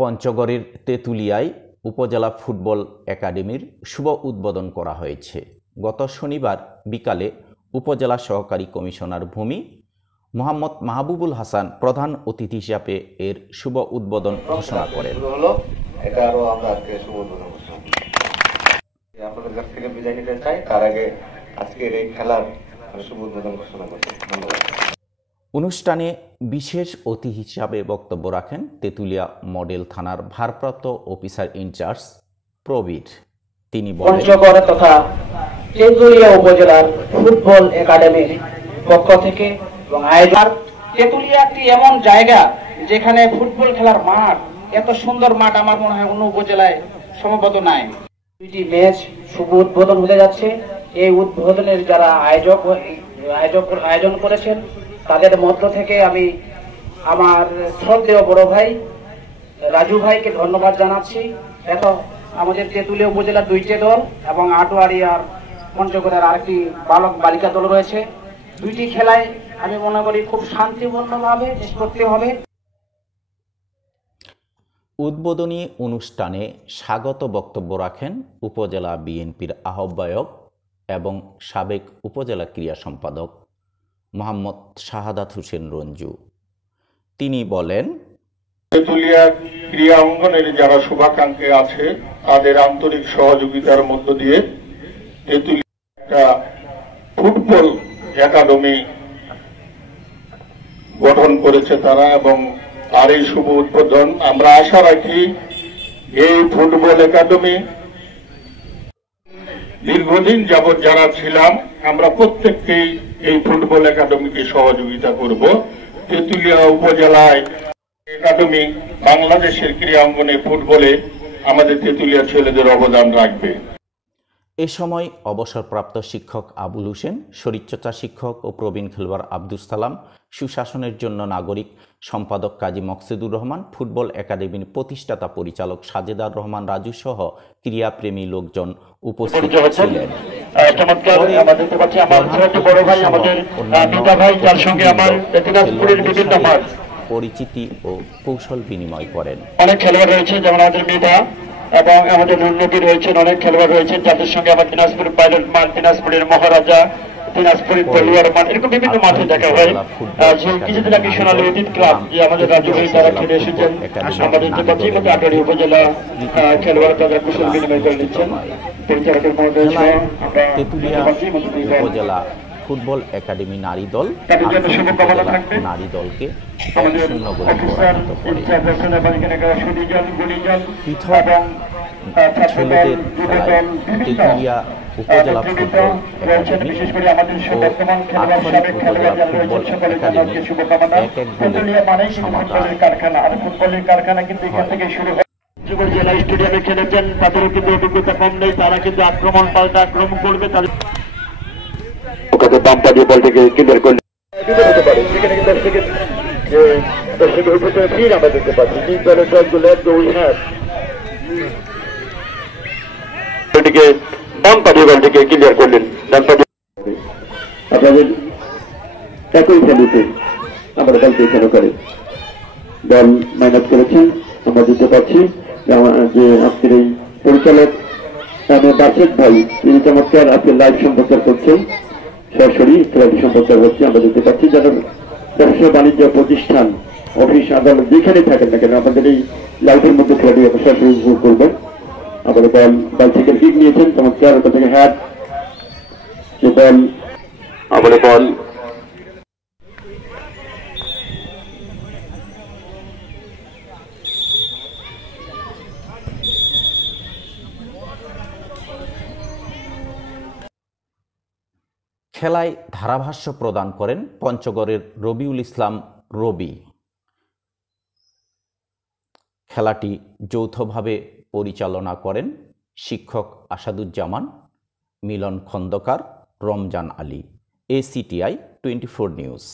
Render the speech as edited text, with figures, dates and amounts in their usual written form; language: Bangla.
পঞ্চগড়ের তেঁতুলিয়ায় উপজেলা ফুটবল একাডেমির শুভ উদ্বোধন করা হয়েছে। গত শনিবার বিকালে উপজেলা সহকারী কমিশনার ভূমি মোহাম্মদ মাহবুবুল হাসান প্রধান অতিথি হিসাবে এর শুভ উদ্বোধন ঘোষণা করেন। আপনাদের কাছ থেকে বিদায় নিতে চাই, তার আগে আজকের এই খেলার শুভ উদ্বোধন ঘোষণা করছি। ধন্যবাদ। অনুষ্ঠানে বিশেষ অতিথি হিসাবে বক্তব্য রাখেন তেঁতুলিয়া মডেল থানার ভারপ্রাপ্ত অফিসার ইনচার্জ প্রবীর। তিনি বলেন, পঞ্চগড় তথা তেঁতুলিয়া উপজেলার ফুটবল একাডেমির পক্ষ থেকে এবং আয়োজন, তেঁতুলিয়া একটি এমন জায়গা যেখানে ফুটবল খেলার মাঠ, এত সুন্দর মাঠ আমার মনে হয় অন্য উপজেলায় সম্ভবত নাই। দুইটি ম্যাচ শুভ উদ্বোধন হতে যাচ্ছে। এই উদ্বোধনের যারা আয়োজন করেছেন তাদের মধ্য থেকে আমি আমার শ্রদ্ধেয় বড় ভাই রাজু ভাইকে ধন্যবাদ জানাচ্ছি। এখন আমাদের তেঁতুলিয়া উপজেলার দুইটি দল এবং আটোয়ারি আর পঞ্চগড়ের আরেকটি বালক বালিকা দল রয়েছে। দুইটি খেলায় আমি মনে করি খুব শান্তিপূর্ণভাবে নিষ্পত্তি হবে। উদ্বোধনী অনুষ্ঠানে স্বাগত বক্তব্য রাখেন উপজেলা বিএনপির আহ্বায়ক এবং সাবেক উপজেলা ক্রীড়া সম্পাদক মোহাম্মদ শাহাদাত হোসেন রঞ্জু। তিনি বলেন, তেঁতুলিয়া ক্রীড়া অঙ্গনের যারা শুভাকাঙ্ক্ষী আছে তাদের আন্তরিক সহযোগিতার মধ্য দিয়ে তেঁতুলিয়া একটা ফুটবল একাডেমি গঠন করেছে তারা, এবং তার এই শুভ উদ্বোধন আমরা আশা রাখি এই ফুটবল একাডেমি দীর্ঘদিন যাবৎ যারা ছিলাম আমরা প্রত্যেককেই এই ফুটবল একাডেমিকে সহযোগিতা করব। তেঁতুলিয়া উপজেলায় একাডেমি বাংলাদেশের ক্রীড়া অঙ্গনে ফুটবলে আমাদের তেঁতুলিয়া ছেলেদের অবদান রাখবে। এ সময় অবসরপ্রাপ্ত শিক্ষক আবুল হোসেন, শরীরচর্চা শিক্ষক ও প্রবীণ খেলোয়াড় আব্দুল সালাম, সুশাসনের জন্য নাগরিক সম্পাদক কাজী মকসুদুর রহমান, ফুটবল একাডেমির প্রতিষ্ঠাতা পরিচালক সাজেদার রহমান রাজু সহ ক্রীড়াপ্রেমী লোকজন উপস্থিত ছিলেন। পরিচিতি ও কৌশল বিনিময় করেন। অনেক খেলোয়াড় রয়েছে, যেমন আমাদের মেধা এবং আমাদের উন্নতি রয়েছেন, অনেক খেলোয়াড় রয়েছেন যাদের সঙ্গে আমার দিনাজপুর পাইলট মান, দিনাজপুরের মহারাজা, দিনাজপুরের তলুয়ার মান, এরকম বিভিন্ন মাঠে দেখা হয়। কিছুদিন আগে সোনালী অতীত ক্লাব যে আমাদের রাজু ভাই তারা খেলে এসেছেন, আমাদের যে বাচ্চাই মতো আটারি উপজেলা খেলোয়াড় তারা কুশল বিনিময় করে নিচ্ছেন। পরিচালকের মহোদয় তেঁতুলিয়া উপজেলা ফুটবল একাডেমি নারী দল নারী দলকে 1-0 গোলে পরাজিত করে। পৃথক ছেলেদের খেলায় তেঁতুলিয়া উপজেলা ফুটবল একাডেমি ও আখরিক উপজেলা ফুটবল একাডেমি 1-1 গোলে সমতা। জেলা স্টেডিয়ামে খেলেছেন, তাদেরও কিন্তু অভিজ্ঞতা কম নেই, তারা কিন্তু আক্রমণ পাল্টা আক্রমণ করবে। তাদের বাম্পা দিয়ে বলটাকে ক্লিয়ার করলে সেখানে কিন্তু আমরা দেখতে পাচ্ছি নিজ দলের দলগুলো বাম্পা দিয়ে বলটাকে ক্লিয়ার করলেন। আপনাদের একই খেলুতে আমরা বলতে কেন করে দল মেহনত করেছেন। আমরা দিতে পারছি যে আজকের এই পরিচালক বার্ষিক ভাই তিনি চমৎকার আজকে লাইভ সম্প্রচার করছেন, সরাসরি খেলাটি সম্প্রচার হচ্ছে। আমরা দেখতে পাচ্ছি যারা ব্যবসা বাণিজ্য প্রতিষ্ঠান, অফিস, আদালত যেখানে থাকেন না কেন আপনাদের এই লাইভের মধ্যে খেলাটি সরাসরি উপভোগ করবেন। আমাদের বল বাইসাইকেল কিক নিয়েছেন চমৎকার, ওটা থেকে হ্যাট বল, আমাদের বল খেলায় ধারাভাষ্য প্রদান করেন পঞ্চগড়ের রবিউল ইসলাম রবি। খেলাটি যৌথভাবে পরিচালনা করেন শিক্ষক আসাদুজ্জামান, মিলন খন্দকার, রমজান আলী। ACTI 24 news.